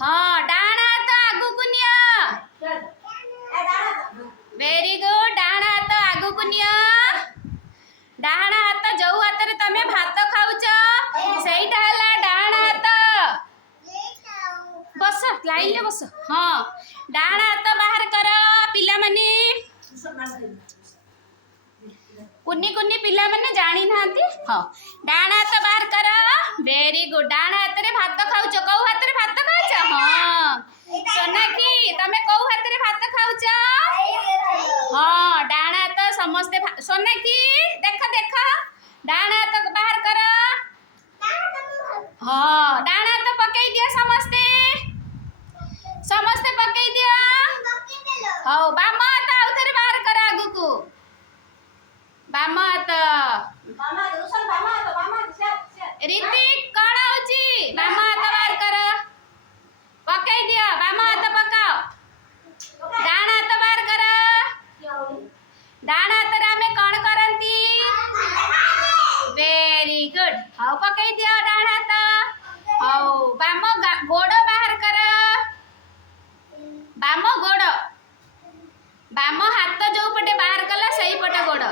हाँ डाण हाथ आगु को नियो वेरी गुड डाण हाथ आगु को नियो डाण हाथ जो हाथ रे तमे भात खाउछ सेइटा हला डाण हाथ बस लाइन ले बस हाँ डाण हाथ बाहर कर पिला माने कुन्नी कुन्नी पिला माने जानी नांती हाँ डाण हाथ बाहर कर वेरी गुड डाण हाथ रे भात खाउछ कौ हाथ रे भात खाउछ हाँ सोनाक्षी तमे कौ हाथ रे भात खाउछ हाँ डाण हाथ समस्ते सोनाक्षी देख देख डाण हाथ बाहर कर हाँ डाण हाथ पकई दिया समस्ते समस्ते पकई दिया हाँ बाम हाथ आउ थरे बाहर कर आगु को बाम हाथ ऋतिक कौन होची बाम हाथ बाहर कर पकई दिया बाम हाथ पकाओ डाण हाथ बाहर कर डाण हाथ रे हमें कौन करंती वेरी गुड हाउ पकई दिया डाण हाथ हाउ बाम गोड़ बाहर कर बाम गोड़ बाम हाथ जो पटे बाहर कला सही पटे गोड़